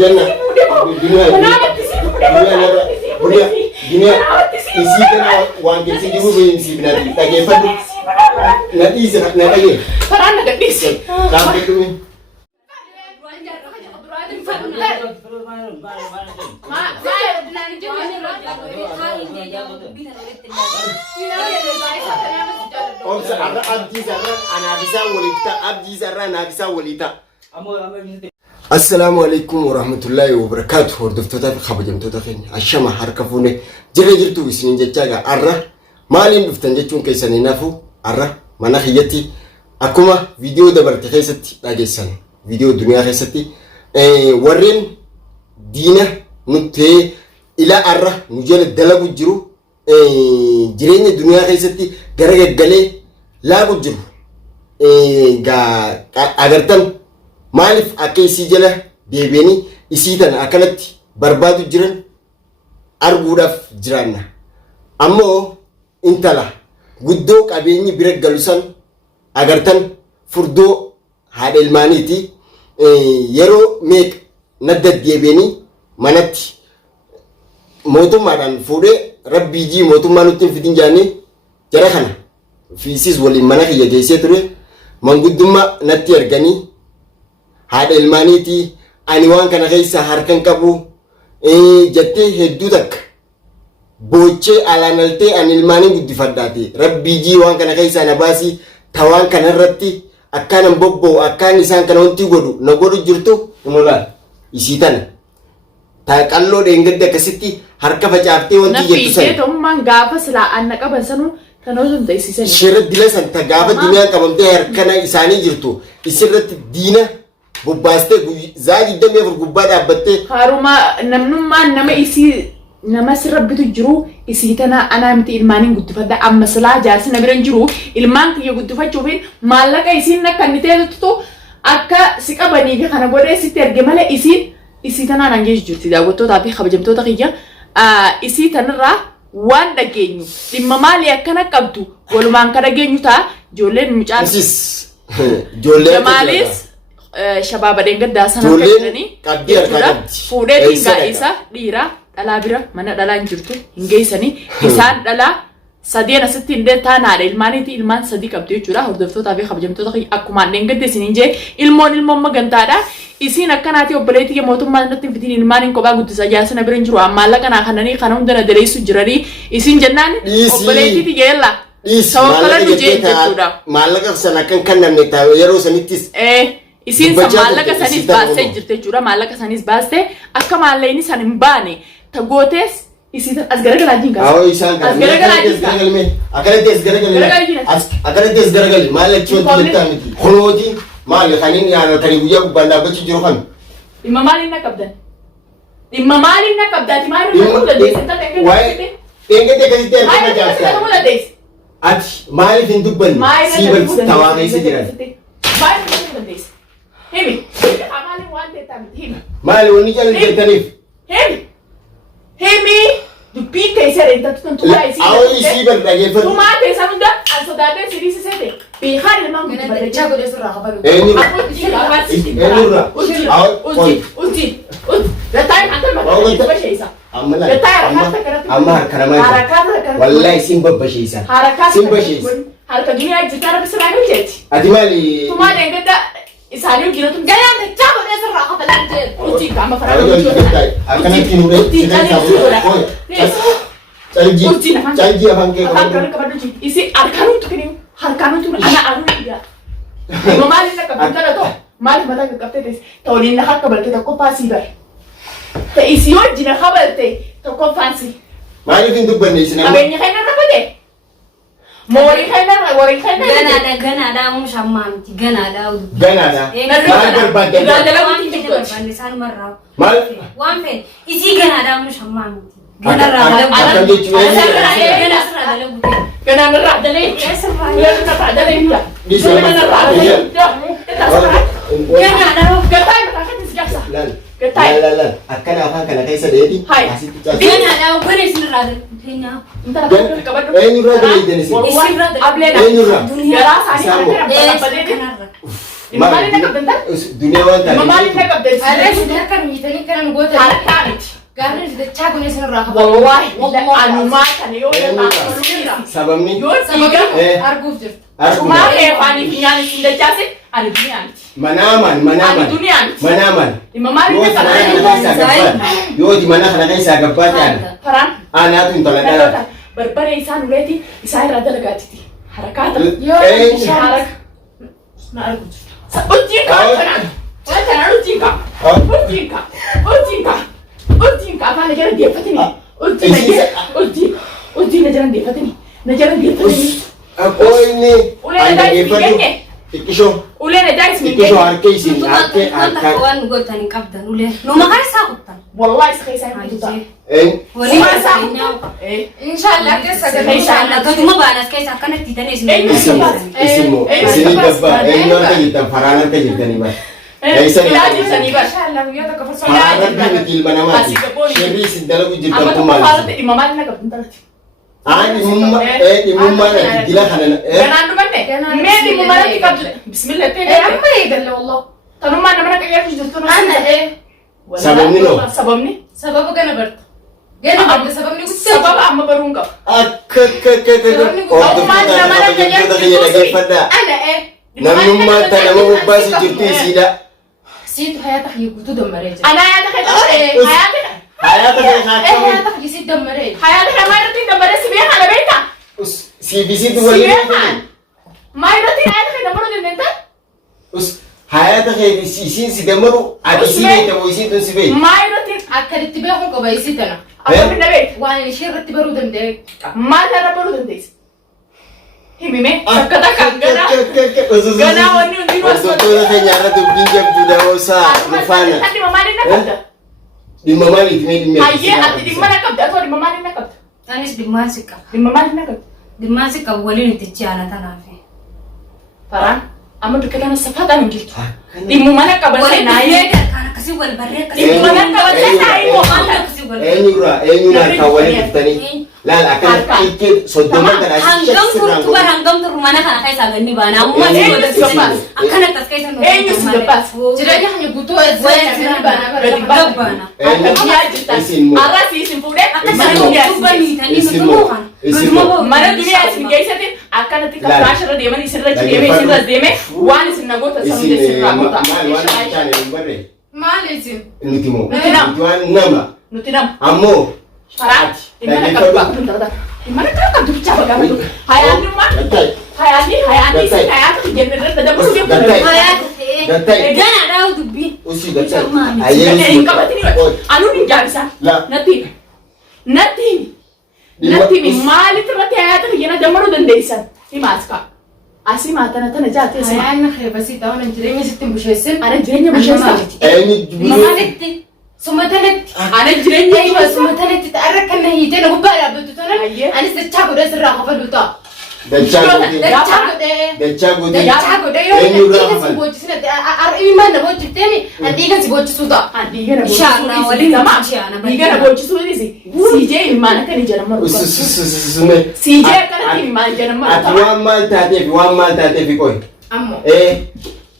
janna dunia isi kana waan keessa jiru beeysi binati dhageeffadhu nadhiise na dhagee faraan gadhiise dhaabbatumi Omsa arra abdii sarra anabisa walita abdii sarra anabisa walita Assalamu alaikum warahmatullahi wabarakatuh hordoftoota fi kabajamtoota keenya ashama harka fuune jirre jirtu isiniin jechaaga arra maaliin dhuftan jechuun keessanii nafu arra mana kiyyatti akkuma viidiyoo dabarte keessatti dhageessan viidiyoo duniyaa keessatti warreen diina nutti ila arra nu jala dalagu jiru jireenya duniyaa keessatti garagaggalee laagu jiru agartan Malif akka isii jala deebi'anii isii tana akkanatti barbaadu jiran arguudhaaf jiraanna. Ammoo intala guddoo qabeenyi bira galusan agartan furdoo haadha ilmaaniiti yeroo meeq nadda deebi'anii manatti mootummaadhaan fuudhee rabbii jii mootummaa nutti hin fidin jaanii jara kana fiisis waliin mana kiyya geessee ture manguddummaa natti arganii haadha ilmaaniiti ani waan kana keessa harkan qabu jettee hedduu takka boochee alaanaltee ani ilmaanii guddifadhaate rabbii jii waan kana keessa na baasi tawaan kana irratti akkaan bobboo akkaan isaan kana wanti godhu na godhu jirtu imolaan isii tana ta qalloo dheengadda akkasitti harka facaaftee wanti jettu sana nafiitee tomman gaafa silaa anna qaban sanu kanoosum ta'isisan shirra dilasan ta gaafa dunyaan qabamtee harkana isaanii jirtu isirratti diina Bubbaste zaadi damee furgubbaa dhaabbattee haruma namnummaan nama isii nama sirabbitu jiru isii tana anaa miti ilmaaniin guddifadha amma silaa jaarsi na biran jiru ilmaan kiyya guddifachuufin maallaqa isiin akka inni teessuttu akka si qabanii fi kana godhee sitti erge malee isii tanaan hangeessu jirti daawwattootaa fi kabajamtoota kiyya isii tanarraa waan dhageenyu dhimma maalii akkana qabdu walumaan ka dhageenyu ta'a ijoolleen mucaan Jamaalis shababa dengaddaa sana kennanii fuudheetiin gaa'isa dhiira dhalaa bira mana dhalaan jirtu hin geessanii isaan dhalaa sadeen asitti hin taanaadha ilmaaniiti ilmaan sadii qabdu jechuudha hordoftootaa fi kabajamtoota akkumaan dengadde isiniin jee ilmoon magantaadha isiin akkanaati obboleettii mootummaa natti hin fitiin ilmaaniin kophaa guddisa jaasina bira hin jiru maallaqa naa kananii kana hundana daleessu jiranii isiin jennaan obboleettii yeella sawakkala dhujee jechuudha maallaqa sana kan namne taa'u yeroo sanittis Isin maallaqa sanis baastee jirte jechuudha maallaqa sanis baastee akka maallaqni san hin baane tagootes isin as garagalaa jinka as garagalaa akkanatti as garagali maallaqni wanti jettaa miti kunooti maal kaniin yaanatanii guyyaa gubbaan dhaabbachuu jiru kan dhimma maaliin na qabdan dhimma maaliin na qabdaati maaliin na qabdan eeggatee akkasitti argama jaarsaa ati maaliif hin dubbanne siibal tawaa keessa jiran Hemi, amali wante tamit hemi. Mali wani jalan jetaniif. Hemi, dubbiite isere intatun tumaa isi. Awon isi bar dhageeffatu. Tumaa te sanunda ansodaate sirisi sete. Bihar ilman guddi chago de surra habaru. Enurra. Uti. Latai antar mata basheisa. Amala. Latai harakata karatu. Amma harakata. Harakata karatu. Wallahi sim babbasheisa. Harakata. Sim basheisa. Harka dunia jitara bisraani jeti. Ati mali. Tumaa dengada Isaliu gila tuh gaya deh, campur deh serah apa lagi? Uci kamu pernah uci? Akan nanti nure. Uci kali uci udah. Janji apa ke? Harkanu kepada uci. Isi harkanu tuh kini, harkanu tuh anak aku dia. Mama ini nak kebetulan atau malah mata kebetulan deh. Tahun ini nak kebetulan tak kopasi dah. Te isi uji nak kebetulan tak kopasi. Malah itu benar sih. Abangnya kan apa deh? Mori khaina gana ada sama gana ada mal berbada san marra mal wan fen isi gana ada sama gana ada akan apa kana kaisa dedi kasih gana ada gune sinrada tenya Enurra dele denesi. Ablena. Enurra. Yara sani Imamani na kabdanta? Dunia wanta. Imamani na kabdanta? Arre sudah kan mitani kan gota. Harakaaniti. Garne sudah cago ne sin raha. Wallahi anumaa kan yoo ta'u Sababni. yoo dhiiga Arguf jirtu. Cuma reeffaanii fi nyaanni siin dachaase ani duniyaaniti. Manaman. Ani duniyaaniti. Manaman. Imamani na yoo di mana kana isa gabbaat yaada. Faraan. Anaatu intala dhala. Barbaree isaan uleeti isaa irraa dalagaatiti. Harakaata. Yoo Haraka. Na argu. Ujjinka kanaan. Kanaan ujjinka. Ujjinka afaan najara deeffatini. Ujjin najara deeffatini. Akoini. Ulee na daa'is biyyeenge. Ikkishoo. Ulee na daa'is Ikkishoo harkee isin harkee. Wan gota ni kabdan ule. No makari sa kutan. Wallahi isa keessa hin kututa. Wali sa Inshallah kesa ga inshallah to tuma banas kesa kana titane isin. Isimo. Isini gabba. Enyoon ka jirtan faraanan ka jirtani ba. Ilaaji sanii ba. Inshallah yo ta kafar Faraanan ka bitil banamaati. Sherri isin dalagu jirtan Amma kumaal. faalatti imamani na kabdanta. Dhimummaa na gila kana. Ganaan dhumanne. Mee dhimummaa natti qabdu. Bismillah ta'e. amma yedalla wallah. Tanummaa nama na qayyaatu jirtu. Ana Sababni no. Sababni. sababu gana barta. Gana barta sababni gutta. Sababa amma baruun qaba. Ana Namnummaa ta nama bobbaasu jirtu isiidha. Situ hayata yukutu dammareja. Ana yaada kai hayata Hayaata kee haakami. Hayata yisi dammareja. hayata kai maayirratti dabbare si beekaa na beekaa. Siibisiitu Si waliin beekaan. Maayirratti hayata kai dabaruu dandeenta. hayaata kee isiin si dammaru ati isii beekta moo isiin tun si beekta. Maayirratti Akkaditti beekuu qaba isi tana. akkamiin na beekta. Waan ishee irratti baruu danda'e. Maal irra baruu dandeessa. Himime akka takka ganaa wanni hundi nu as Hordoftoota keenya irra dubbiin jabduu daawwasaa dhufaana. Dhimma maaliin na qabda? Dhimma maaliif mee dhimma Hayyee ati dhimma na qabda atoo dhimma maaliin na qabda? Anis dhimmaan si qaba. Dhimma maaliin na qabda? Dhimmaan si qaba waliin itti ciyaana tanaafi. Faraan amma biqilaan safaadhaan hin jirtu. Dhimma na qaban seenaa Kan akkasii wal barree akkasii. dhimma na qaban seenaa immoo eenyuun harkaan waliin dhuftanii laal akkana itti soddoma kana hangam turtu bar hangam turru mana kana keessa ganni baana amma si wada sibas akkana tas keessa no eenyu si dabbaas jireenya hanya guutuu ganni baana gabbana akkamiyaa jirtan arras isin fuudhee akkasii tubbanii tanii nutumoo kana mana duniyaa isin geessatti akkanatti kafraash irra deemanii isinirra deemee deeme waan isin nagoota samii isinirraa goota. maal isin nuti moo Nuti nama. nuti waan nama Nuti nama. ammoo Faraati. Dhimma na qabdu dhimma na qabdu bichaa bagaafatu. Hayaannummaa. Hayaanni isin hayaatu jenne irratti dabarsuu Gattai. beeku. Gattai. gana dhaa'u dubbii Usii gattai. Hin qabatini anuun hin jaabisa. La. Natti maaliif irratti hayaata kiyyana damaruu dandeessan himaas ka'a. Asii maatana tana jaateessa. hayaan khebasi ta'uun jireenya sitti busheessin Ana jireenya busheessaa. Eenyu jibuluu. maalitti sumatanatti Ana jireenya aywa busheessaa. sumatanatti ta'arra kan hiitee na gubbaa dhaabbattu tanan Ayyee. anis dachaa godhee sirraa hafadhu ta'a. Dachaa godhee. Dachaa godhee. Dachaa godhee. Dachaa godhee yoo Eenyu irraa dhiiga si hafan. boochisina ar'imi maan na boochisiteemi an dhiiga si boochisuu ta'a. Dhiigana Inshallah, boochisuu waliin nama. ciyaana, Dhiigana boochisuu dhisi. Siijee ilmaan akka ni jedhamu. Usususususume. Siijee akkanatti ilmaan jedhamu. Ati waan maal taateef qoy. Ammoo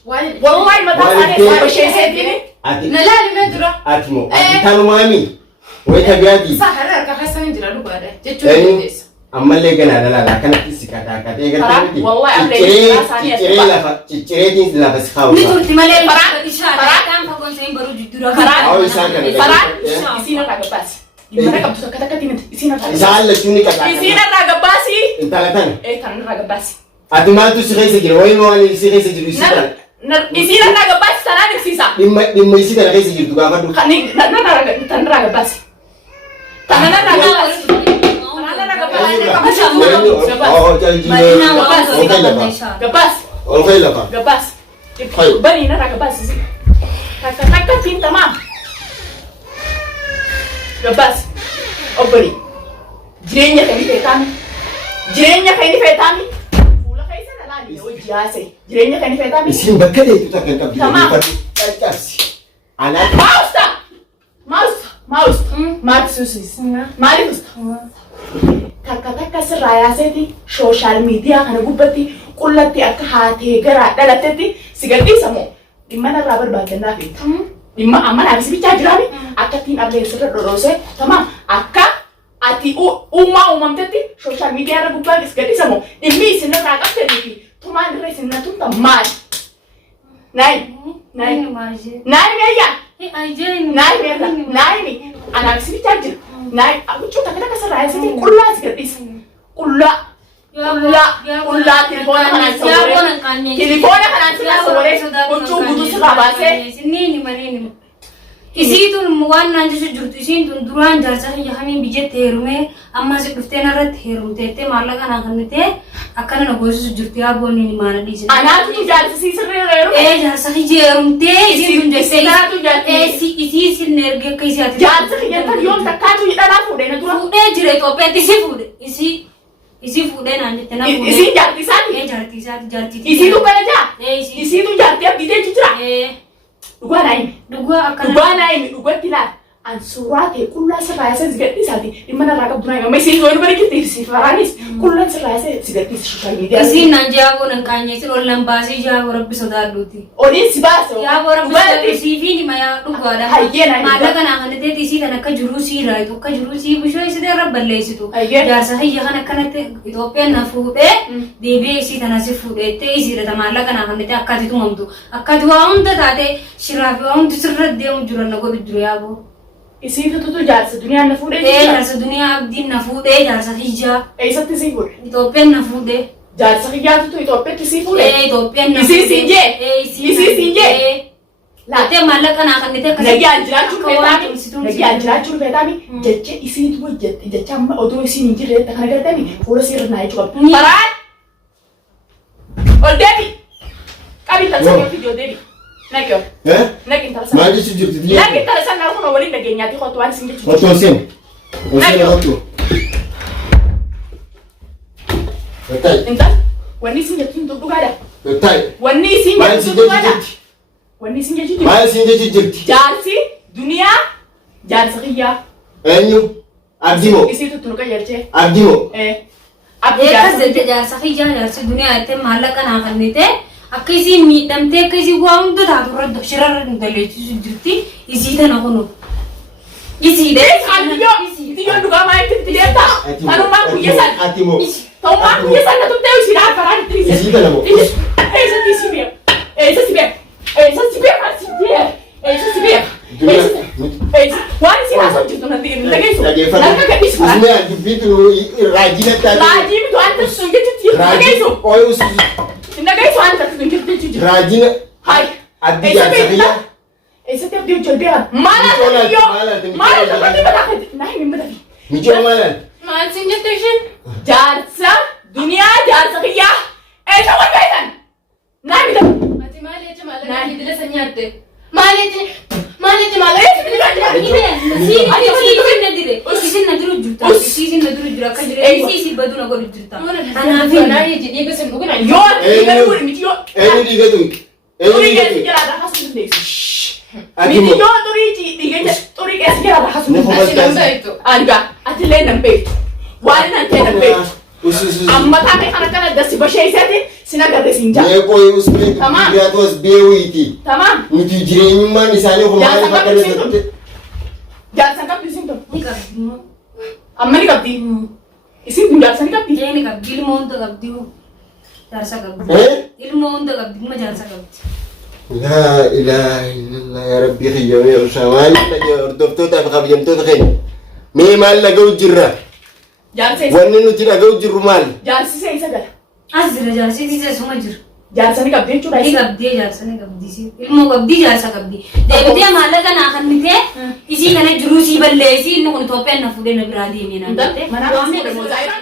Wallahi mataa isaanii busheesseetiin. Ati na laalimee dura ati moo ati tanumaami. Wayita biraati. isaa har'a harka keessan hin jira dhugaadha jechuun Eenyu dandeessa. ammallee ganaa dalaala akkanatti si kataakatee Karaa, gartee wallahi amma cicciree eenyu isaanii cicciree lafa ciccireetiin lafa si kaa'u. Ni turti malee Faraan, ishaan faraan. kan fagoon seen baruu jidduudha. Faraan. Hawwi isaan kana. Faraan isiin irraa gabbaasi. Dhimma qabdu takka takkatti miti isiin irraa gabbaasi. Isaan lachuun ni kataakata. Isiin irraa gabbaasi. Intala tana. Kan irraa gabbaasi. Ati maaltu si keessa jira? Wayima waan si keessa jiru isi kana. Isiin irraa gabbaasi sanaan ibsiisa. Dhimma isi kana keessa jirtu gaafadhu. Tan irraa gabbaasi. Tan irraa gabbaasi. Gabbaasi. Ol ka'e lafa. Gabbaas. Hayo. Bani na gabbaas. Takka pinta ma. Gabbaas. Obbali. Jireenya kan feetami. Fuula keessa na laali hojii haasa'e. Jireenya kan feetami. Isin bakka deetu takka hin qabdi. Tamam. Caccabsi. Anaati. Maal suusis? Maaliif usta? Takka sirraa yaaseeti sooshaal miidiyaa kana gubbatti qullatti akka haatee garaa dhalatetti si gadhiisa moo dhimma narraa barbaadannaa fi dhimma amma naaf si bichaa jiraani akka ittiin ableessirra dhodhoosee tamam akka ati uumamtetti sooshaal miidiyaa irra gubbaa gadhiisa moo dhimmi isinirraa qabtanii fi tumaan irra isinirratun tammaali. Naimi ayya. Naimi. Anak sini charger. Naimi. Aku cuta kita keserai sini kulla sekedis. Kulla. Telefonnya kanan sore. Telefonnya kanan sore. Kunci butuh serabase. Ini. Isi tuh muan nanti sejurut isi tuh duran jasa ya kami bijet terume amma sekufte narat terum tete malah kan akan nete akan nago sejurut ya bon ini mana di sini. Anak tuh jasa si seru. Jasa jerum te isi tuh jasa isi sinergi ke isi hati. Jasa yang tadi yon tak kaju ida lafu deh natural. Fude jire tope isi fude isi fude nanti tenang fude. Isi jarti sani. Jarti. Isi tuh kan aja. Isi tuh jarti ab dide citra. Dua naik, dua tilar. Ansurat ya, kulla serasa seperti saati. Di mana raga bunai, masih itu baru kita isi faranis. Kulla serasa seperti sosial media. Isi nanja aku nengkanya isi orang basi jago orang episode dulu. Oni si baso. Ya orang episode CV ni maya dua ada. Malah kan akan nanti isi tanah kejurusi lah itu kejurusi busho isi dia orang beli situ. Jar sahih ya kan nanti itu apa yang nafude, DB isi tanah si fude, isi dia malah kan akan nanti akad itu ngomtu. Akad dua orang tadi sirafi orang tu serat dia menjual nago dijual aku. Isi itu tuh jar sedunia nafude. Jar sedunia abdi nafude, jar sahija. Isa tisipur. Itopen nafude. Jar sahija tuh itopen tisipur. Itopen nafude. Isi sinje. Late malah kan akan nite lagi anjira cur betami. Jece isi itu jece amma odo isi ninjir deh. Takkan agar tadi. Pura sih renai juga. Paran. Oh Devi. Kami tak sampai video Devi. Naik yo. Naik intar sana. Maju sujud dia. Naik intar sana aku nawalin lagi nyati kotoran singgah. Kotoran sen. Naik yo. Betul. Intar. Wani singgah tuh tuh ada. Betul. Wani singgah tuh ada. Wani singgah tuh. Mal singgah tuh. Jarsi dunia jarsiya. Enyu. Abdimo. Isi tuh tunuka jarce. Abdimo. Abdi jarsiya jarsi dunia itu malah kan akan nite. Akisi midamte akisi uang tu dah turun shirar dari juti isi dah nak kono isi deh itu yang juga main tidak tak kalau mak punya san Atimo tahu mak punya san tu tahu sih dah paran isi dah nak wani sih langsung jutu nanti lagi itu lagi itu rajin itu antar sungguh cuci lagi itu Indah guys, wanita tu tunjuk cuci. Rajin. Hai. Abdi jarsiya. Setiap dia jual dia. Mana tu yo? Mana tu kau tiba tak? Naik ni mana? Mijol mana? Mana sinja tuition? Jarsa, dunia jarsiya. Siapa kaitan? Naik ni. Mati malah je malah. Naik dia senyate. Malah je malah. Isi nadru juta. Isi nadru juta. Kajian isi badu nago juta. Tanah jadi ke sembuh kan? Yo, miti yo. Diga tu. Tiga ada hasil deh. Miti yo turi tiga ada hasil. itu. Anga, ati lain nampe. Wali nanti nampe. Amma tapi karena ada si basya isati sinaga desinja. Dia koi usme dia tu as bewiti. Tamam. Miti jiren man misalnya kemarin pakai itu. Jangan sangkap di sini. Ni kabdi. Amma ni kabdi. Isi pun jangan sangkap di. Ni kabdi ilmu untuk kabdi. Jarsa kabdi. Ilmu untuk kabdi cuma jarsa kabdi. La ilaha illallah ya rabbi khiyam ya usawani lagi doktor tak pakai jam tu tak kan. Memang lagi ujirah. Jangan sih. Wanita itu tidak ujir rumah. Jangan sih saya sadar. Azra jarsa itu semua jur. Jangan sani kabdi cuma Ni kabdi jarsa ni kabdi sih. Ilmu kabdi jarsa kabdi. Jadi dia malah kan akan nite. Isi kan jurusi balle isi nu kon topen na fude na beradi ni na. Mana? Mana?